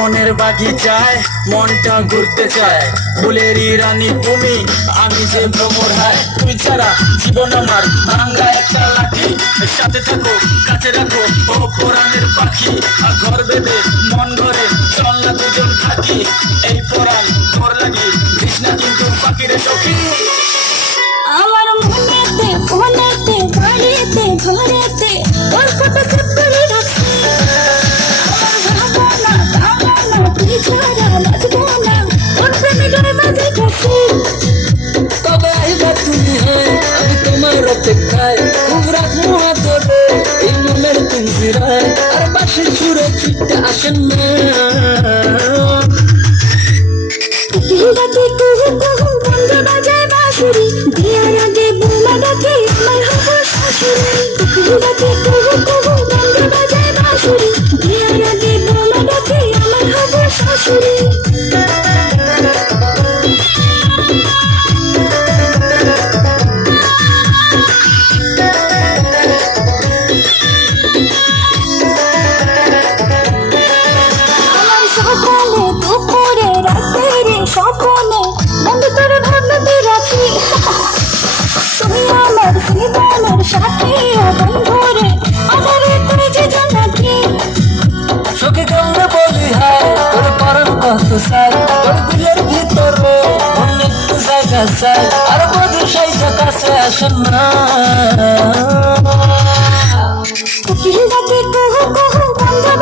মনের বাগিচায় মনটা ঘুরতে চায়, ফুলেরই রানী তুমি, আমি যে ভ্রমর হায়। তুই ছাড়া জীবন আমার ভাঙ্গা একটা লাঠি, সাথে থাকো কাছে রাখো ও পরাণের পাখি। আর ঘর বেঁধে মন ঘরে চল না দুজন থাকি, এই পরাণ তোর লাগি কৃষ্ণা কিন্তু পাখিরে সখী। আমার মনেতে ফোনেতে বাড়িতে ঘরেতে তোর ফটো সেভ করে রাখছি। আমার ভাবনা ভাবনা তুই ছাড়া বাঁচবো না, তোর প্রেমে ডরে বাজে গেছি। কবে আইবা তুমি হয় আমি তোমার অপেক্ষায়, খুব রাখবো আদরে এই মনের পিঞ্জিরায়। আর বাসি ছুড়ে ছুটতে আসেন না, ডাকে কুহু কুহু বন্ধু বাজায় বাঁশুরি, বিয়ার আগে বোমা ডাকে আমার হবো শাশুড়ি। ডাকে কুহু কুহু বন্ধু বাজায় বাঁশুরি, বিয়ার আগে বোমা ডাকে আমার হবো শাশুড়ি। আমার সকালে দুপুরে রাত্রে স্বপ্নে বন্ধু তোর ভাবনাতে রাখি। তুই আমার জীবনের সাথী ও বন্ধুরে, আধারে তুই যে জানাকি। চোখে কেমনে বলি হায় তোর পরাণ কত চাই, তোর দিলের ভিতরে মন একটু জায়গা চাই। আর বধু সেই কাছে আসেন না, ডাকে কুহু কুহু বন্ধু